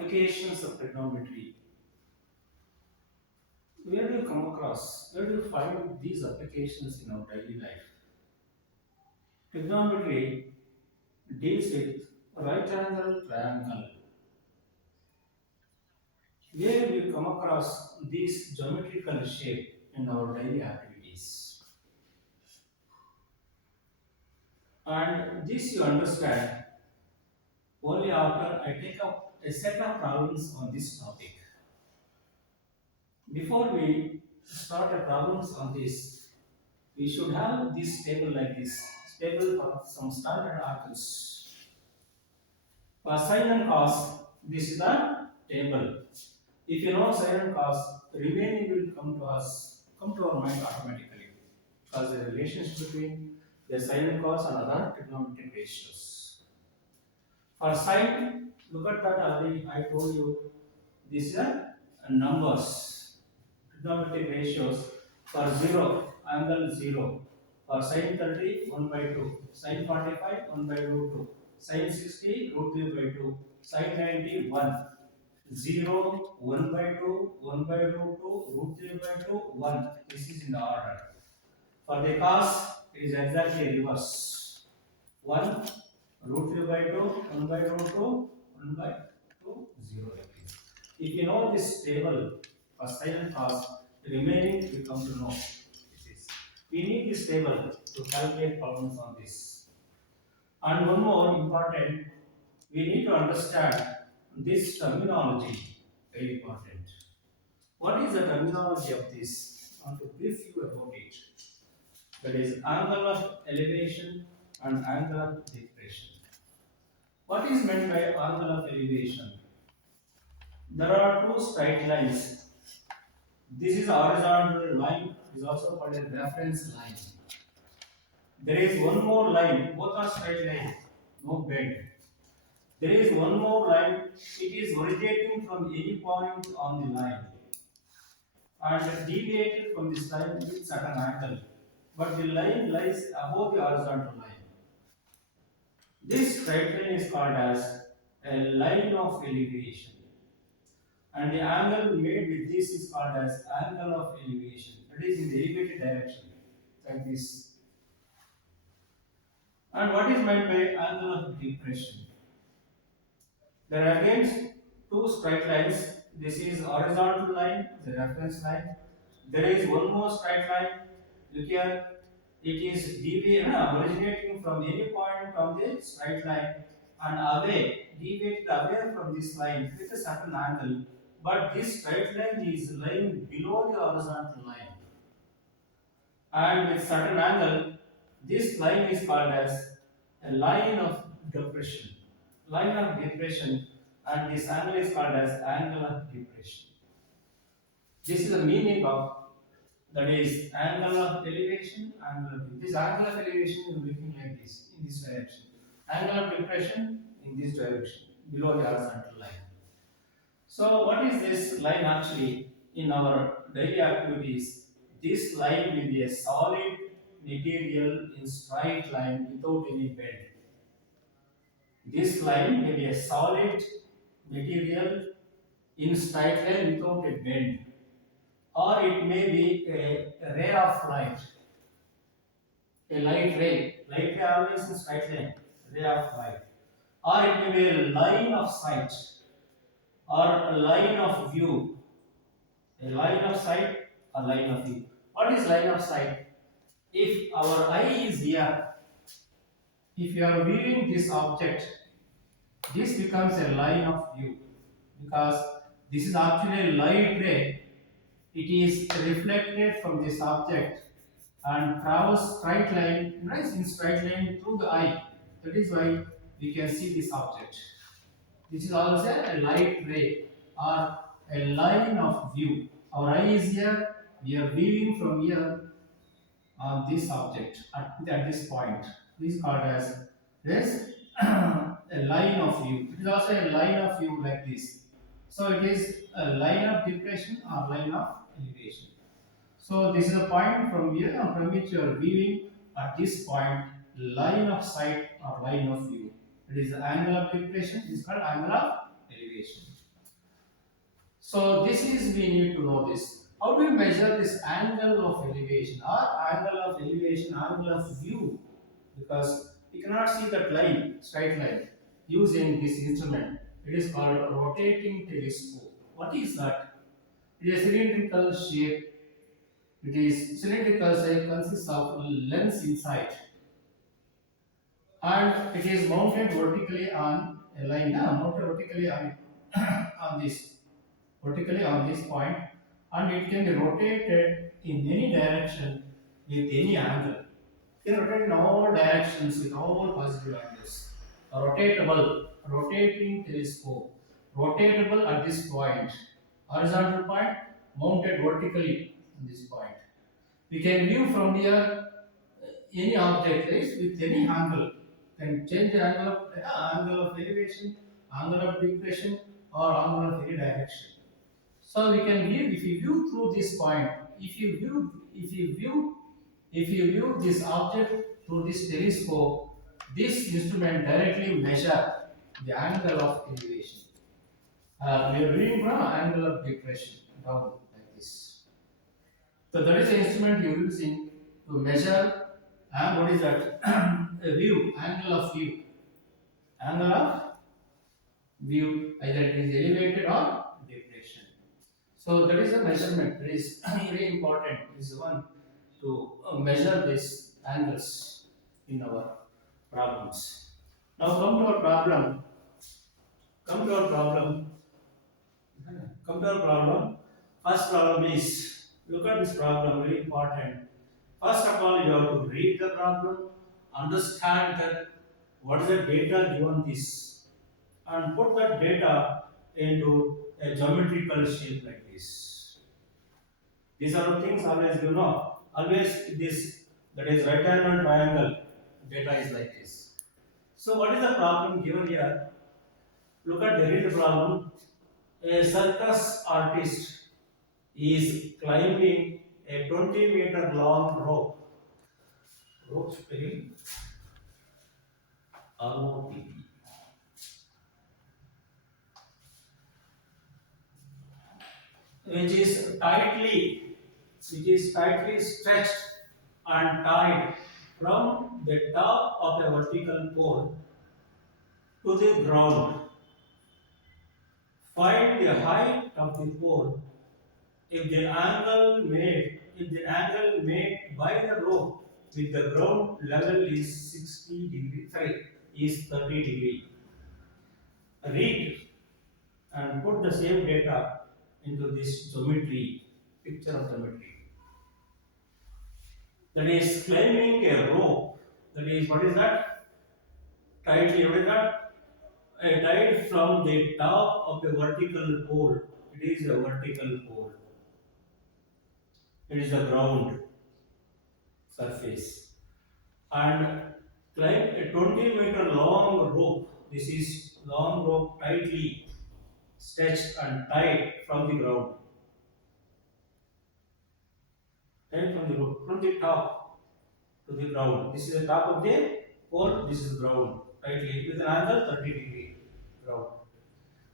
applications of trigonometry. Where do you come across? Where do you find these applications in our daily life? Trigonometry deals with right angle triangle. Where do you come across these geometrical shape in our daily activities? And this you understand only after I take up a set of problems on this topic. Before we start the problems on this, we should have this table like this. Table for some standard articles. For sin and cos, this is the table. If you know sin and cos, remaining will come to our mind automatically. Because the relationship between the sin and cos and other trigonometric ratios. For sin, look at that already I told you. These are numbers. Trigonometric ratios for 0, angle 0. For sin 30, 1 by 2. Sin 45, 1 by root 2. Sin 60, root 3 by 2. Sin 90, 1. 0, 1 by 2, 1 by root 2, root 3 by 2, 1. This is in the order. For the cos, it is exactly reverse. 1, root 3 by 2, 1 by root 2, 1 by 2, 0 like this. If you know this table for sin and cos, the remaining we come to know. We need this table to calculate problems on this. And one more important, we need to understand this terminology, very important. What is the terminology of this? I want to brief you about it. That is angle of elevation and angle of depression. What is meant by angle of elevation? There are two straight lines. This is horizontal line, is also called a reference line. There is one more line, both are straight lines, no bend. There is one more line, it is originating from any point on the line and deviated from this line with certain angle. But the line lies above the horizontal line. This straight line is called as a line of elevation. And the angle made with this is called as angle of elevation. That is in the elevated direction, like this. And what is meant by angle of depression? There are again two straight lines. This is horizontal line, the reference line. There is one more straight line. Look here, it is originating from any point on the straight line and deviated away from this line with a certain angle. But this straight line is lying below the horizontal line. And with certain angle, this line is called as a line of depression. Line of depression, and this angle is called as angle of depression. This is the meaning of, that is angle of elevation, angle of this angle of elevation is looking like this in this direction. Angle of depression in this direction below the horizontal line. So what is this line actually in our daily activities? This line will be a solid material in straight line without any bend. This line may be a solid material in straight line without a bend, or it may be a ray of light, a light ray. Light ray always in straight line, ray of light, or it may be a line of sight, or a line of view, a line of sight, a line of view. What is line of sight? If our eye is here, if you are viewing this object, this becomes a line of view because this is actually a light ray. It is reflected from this object and travels straight line, runs in straight line through the eye. That is why we can see this object. This is also a light ray or a line of view. Our eye is here, we are viewing from here on this object at this point. This is called as this a line of view. It is also a line of view like this. So it is a line of depression or line of elevation. So this is a point from here from which you are viewing at this point, line of sight or line of view. It is the angle of depression is called angle of elevation. So this is we need to know this. How do we measure this angle of elevation or angle of elevation, angle of view? Because we cannot see that line, straight line, using this instrument. It is called a rotating telescope. What is that? It is a cylindrical shape. It is cylindrical shape consists of a lens inside, and it is mounted vertically on a line. Mounted vertically on on this vertically on this point, and it can be rotated in any direction with any angle. It can rotate in all directions with all possible angles. A rotatable, rotating telescope, rotatable at this point, horizontal point, mounted vertically on this point. We can view from here any object is with any angle. Can change the angle of elevation, angle of depression, or angle of any direction. So we can view if you view through this point, if you view this object through this telescope, this instrument directly measure the angle of elevation. We are reading from angle of depression down like this. So that is the instrument you are using to measure and what is that? A view, angle of view, either it is elevated or depression. So that is a measurement. That is very important. This is one to measure these angles in our problems. Now come to our problem. Come to our problem. Come to our problem. First problem is look at this problem. Very important. First of all, you have to read the problem, understand that what is the data given this, and put that data into a geometrical shape like this. These are the things always you know. Always this that is right angle triangle data is like this. So what is the problem given here? Look at the problem. A circus artist is climbing a 20-meter long rope. Rope spelling ROPE, which is tightly stretched and tied from the top of a vertical pole to the ground. Find the height of the pole if the angle made by the rope with the ground level is 60 degree, sorry, is 30 degree. Read and put the same data into this geometry, picture of geometry. That is climbing a rope. That is, what is that? Tightly, what is that? A tied from the top of a vertical pole. It is a vertical pole. It is the ground surface. And climb a 20-meter long rope. This is long rope tightly stretched and tied from the ground. Tied from the rope, from the top to the ground. This is the top of the pole, this is ground. Tightly with an angle 30-degree ground.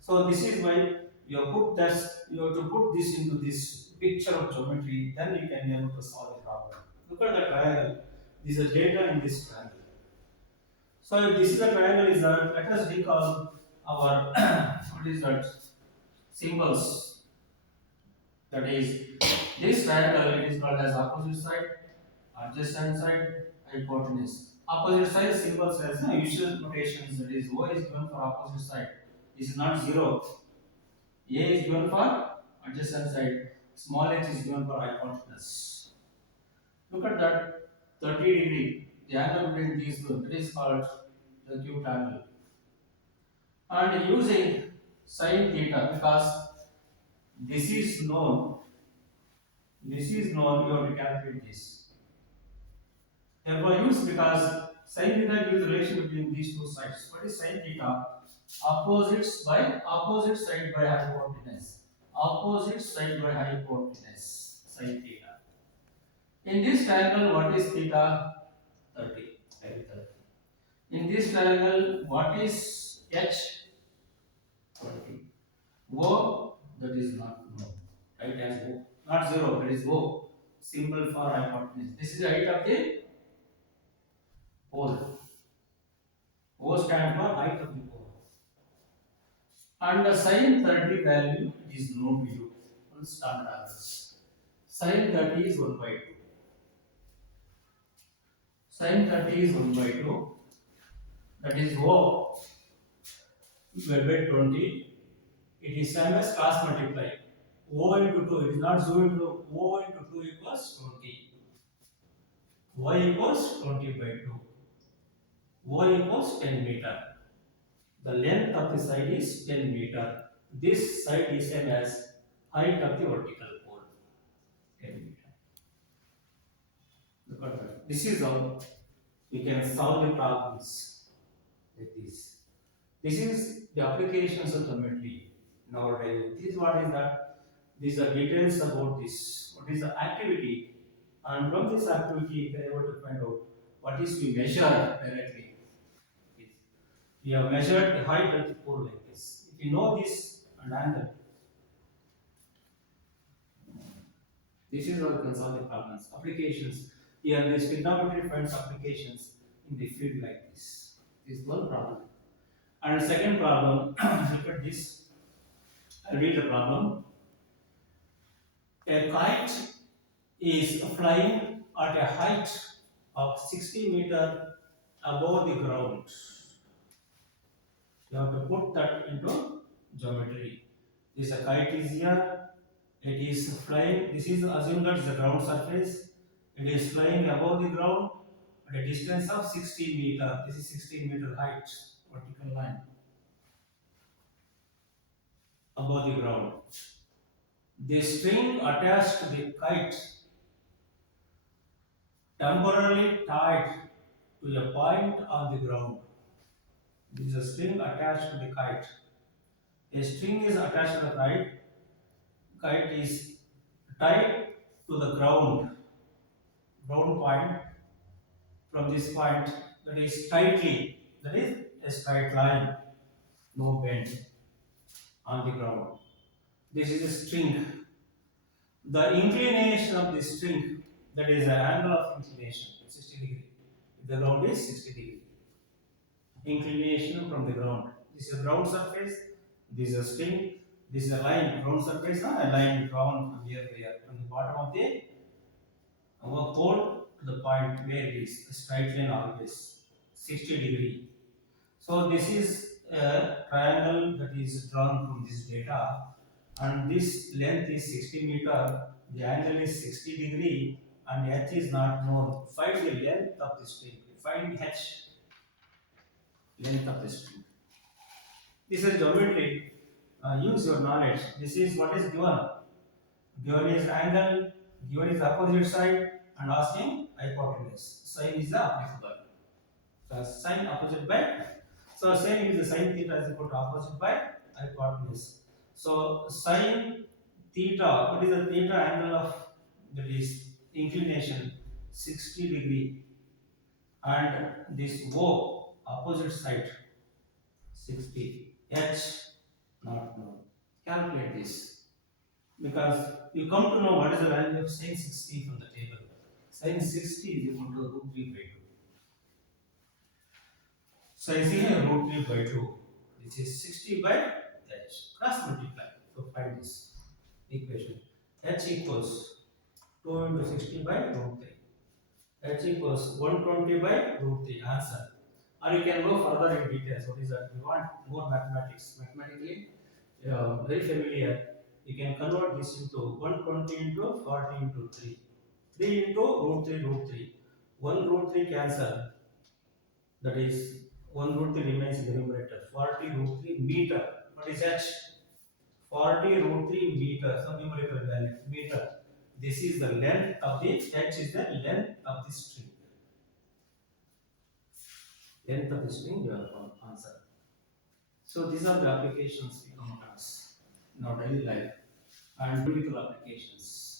So this is why you have to put this into this picture of geometry, then you can be able to solve the problem. Look at the triangle. This is data in this triangle. So if this is a triangle is that, let us recall our what is that symbols. That is this triangle it is called as opposite side, adjacent side, hypotenuse. Opposite side symbols as usual notations. That is O is given for opposite side. This is not zero. A is given for adjacent side. Small h is given for hypotenuse. Look at that 30-degree. The angle between these two, it is called the acute angle. And using sin theta, because this is known, you have to calculate this. Therefore, use because sin theta gives relation between these two sides. What is sin theta? Opposite side by hypotenuse. Opposite side by hypotenuse. Sin theta. In this triangle, what is theta? 30. In this triangle, what is h? 20. O, That is not no. Height as O. Not 0, that is O. Symbol for hypotenuse. This is the height of the pole. O stand for height of the pole. And the sin 30 value is known to you on standard average. Sin 30 is 1 by 2. Sin 30 is 1 by 2. That is O divided by 20. It is same as cross multiply. O into 2. It is not 0 into O into 2 equals 20. Y equals 20 by 2. Y equals 10 meter. The length of the side is 10 meter. This side is same as height of the vertical pole. 10 meter. Look at that. This is how we can solve the problems like this. This is the applications of geometry nowadays. This is what is that? These are details about this. What is the activity? And from this activity, we are able to find out what is we measure directly. We have measured the height of the pole like this. If you know this and angle, this is how we can solve the problems. Applications. Here, this trigonometry finds applications in the field like this. This is one problem. And second problem, look at this. I read the problem. A kite is flying at a height of 60 meter above the ground. You have to put that into geometry. This a kite is here. It is flying. This is assume that is the ground surface. It is flying above the ground at a distance of 60 meter. This is 16 meter height, vertical line above the ground. The string attached to the kite temporarily tied to a point on the ground. This is a string attached to the kite. A string is attached to the kite. Kite is tied to the ground point. From this point, that is tightly, that is a straight line, no bend on the ground. This is a string. The inclination of the string, that is the angle of inclination, 60 degree. The ground is 60 degree. Inclination from the ground. This is a ground surface. This is a string. This is a line, ground surface, a line drawn from here to here, from the bottom of the pole to the point where it is a straight line always 60 degree. So this is a triangle that is drawn from this data, and this length is 60 meter. The angle is 60 degree, and h is not known. Find the length of the string. Find h, length of the string. This is geometry. Use your knowledge. This is what is given. Given is angle, given is opposite side, and asking hypotenuse. Sine is the applicable. So sine opposite by. So sine is the sine theta is equal to opposite by hypotenuse. So sine theta, what is the theta angle of that is inclination 60 degree, and this O opposite side 60, H not known. Calculate this, because you come to know what is the value of sin 60 from the table. Sin 60 is equal to root 3 by 2. So I see here root 3 by 2. This is 60 by h. Cross multiply. So find this equation. H equals 2 into 60 by root 3. H equals 120 by root 3. Answer. Or you can go further in details. What is that? You want more mathematics. Mathematically, very familiar. You can convert this into 120 into 40 into 3. 3 into root 3. 1 root 3 cancel. That is 1 root 3 remains in the numerator. 40 root 3 meter. What is h? 40 root 3 meter. So numerical value meter. This is the length of the h is the length of the string. Length of the string, you have answer. So these are the applications we come across in our daily life and critical applications.